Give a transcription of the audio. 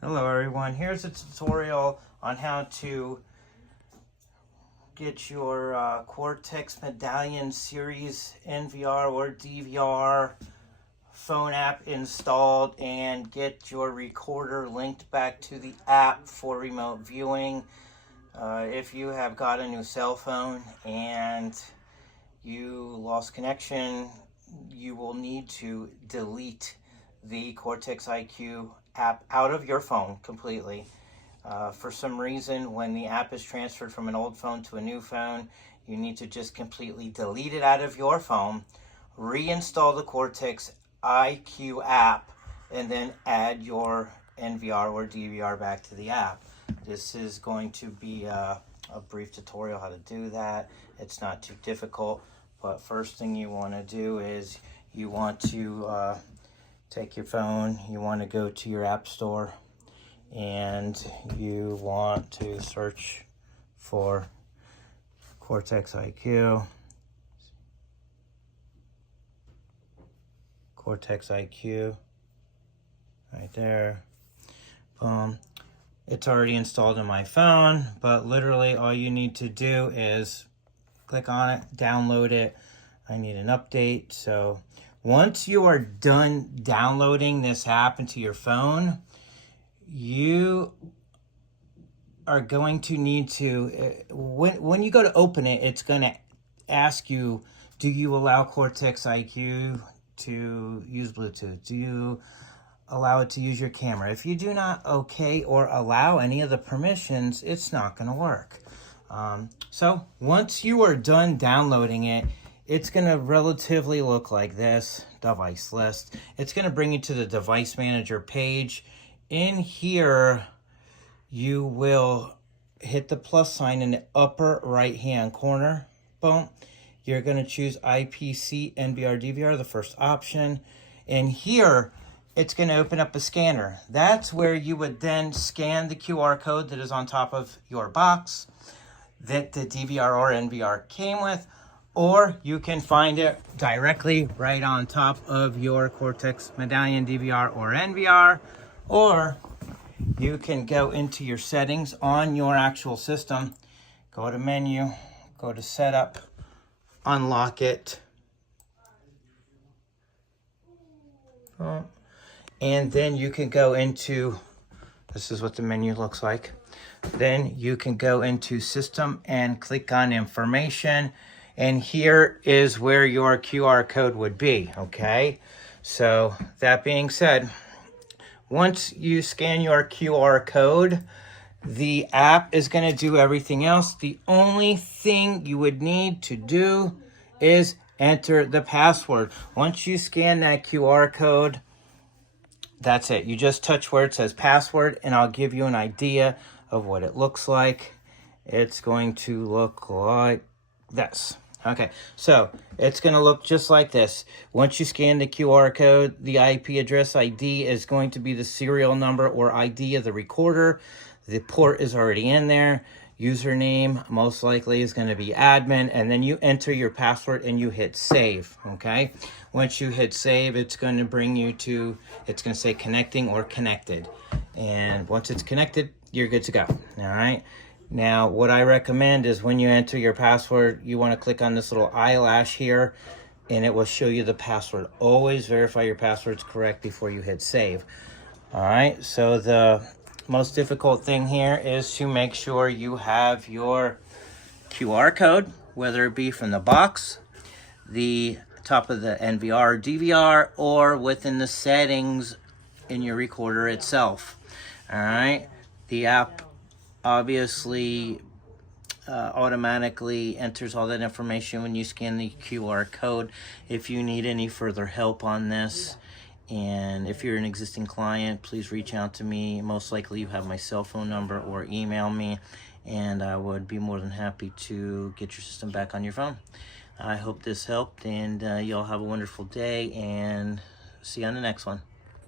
Hello everyone, here's a tutorial on how to get your Cortex Medallion Series NVR or DVR phone app installed and get your recorder linked back to the app for remote viewing. If you have got a new cell phone and you lost connection, you will need to delete the Cortex IQ app out of your phone completely. For some reason, when the app is transferred from an old phone to a new phone, you need to just completely delete it out of your phone, reinstall the Cortex IQ app, and then add your NVR or DVR back to the app. This is going to be a brief tutorial how to do that. It's not too difficult, but first thing you want to do is you want to take your phone, you want to go to your app store, and you want to search for Cortex IQ. Cortex IQ, right there. Boom. It's already installed in my phone, but literally all you need to do is click on it, download it. I need an update. So once you are done downloading this app into your phone, you are going to need to, when you go to open it, it's going to ask you, do you allow Cortex IQ to use Bluetooth? Do you allow it to use your camera? If you do not okay or allow any of the permissions, it's not going to work. So once you are done downloading it, it's going to relatively look like this, device list. It's going to bring you to the device manager page. In here, you will hit the plus sign in the upper right hand corner. Boom. You're going to choose IPC NVR DVR, the first option. And here, it's going to open up a scanner. That's where you would then scan the QR code that is on top of your box that the DVR or NVR came with, or you can find it directly right on top of your Cortex Medallion DVR or NVR, or you can go into your settings on your actual system, go to menu, go to setup, unlock it, and then you can go into, this is what the menu looks like. Then you can go into system and click on information. And here is where your QR code would be, okay? So that being said, once you scan your QR code, the app is going to do everything else. The only thing you would need to do is enter the password. Once you scan that QR code, that's it. You just touch where it says password, and I'll give you an idea of what it looks like. It's going to look like this. Okay, so it's going to look just like this. Once you scan the QR code, the IP address ID is going to be the serial number or ID of the recorder. The port is already in there. Username most likely is going to be admin, and then you enter your password and you hit save. Okay, once you hit save, it's going to bring you to, it's going to say connecting or connected, and once it's connected, you're good to go. All right, now what I recommend is when you enter your password, you want to click on this little eyelash here, and it will show you the password. Always verify your password's correct before you hit save. All right, so the most difficult thing here is to make sure you have your QR code, whether it be from the box, the top of the NVR, DVR, or within the settings in your recorder itself. All right, the app obviously automatically enters all that information when you scan the QR code. If you need any further help on this, and if you're an existing client, please reach out to me. Most likely you have my cell phone number, or email me, and I would be more than happy to get your system back on your phone. I hope this helped, and y'all have a wonderful day, and see you on the next one.